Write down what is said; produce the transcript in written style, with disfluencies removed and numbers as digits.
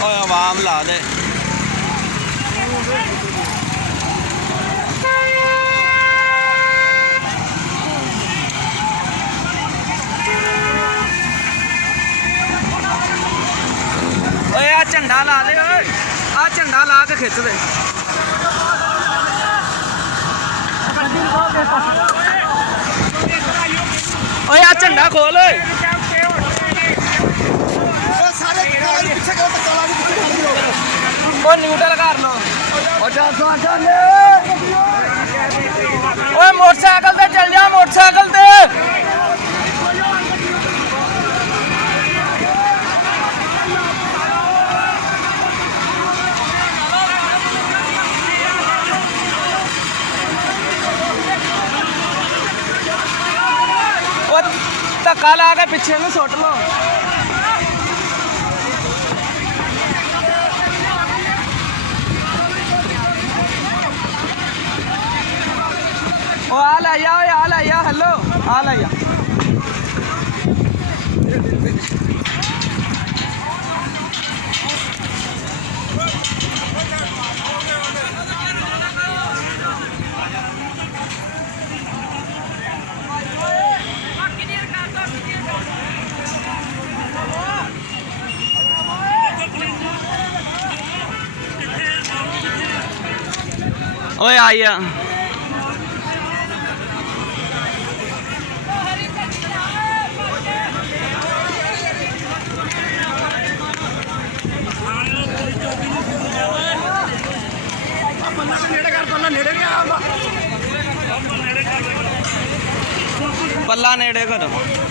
ਓਏ ਆਵਾਮ ਲਾ ਦੇ ਓਏ ਆ ਝੰਡਾ ਲਾ ਦੇ ਓਏ ਆ ਝੰਡਾ ਲਾ ਕੇ ਖਿੱਚ ਦੇ ਓਏ ਆ ਝੰਡਾ ਖੋਲ ਓਏ ਉਹ ਨਿਊਟਰਲ ਕਰ ਲੋ ਓਏ ਮੋਟਰਸਾਈਕਲ ਤੇ ਚੱਲ ਜਾ ਮੋਟਰਸਾਈਕਲ ਤੇ ਧੱਕਾ ਲਾ ਕੇ ਪਿੱਛੇ ਨੂੰ ਸੁੱਟ ਲੋ ਉਹ ਆ ਲੈ ਜਾ ਓਏ ਆ ਲੈ ਜਾ ਹੈਲੋ ਆ ਲੈ ਜਾ ਓਏ ਆਇਆ ਪੱਲਾ ਨੇੜੇ ਕਰੋ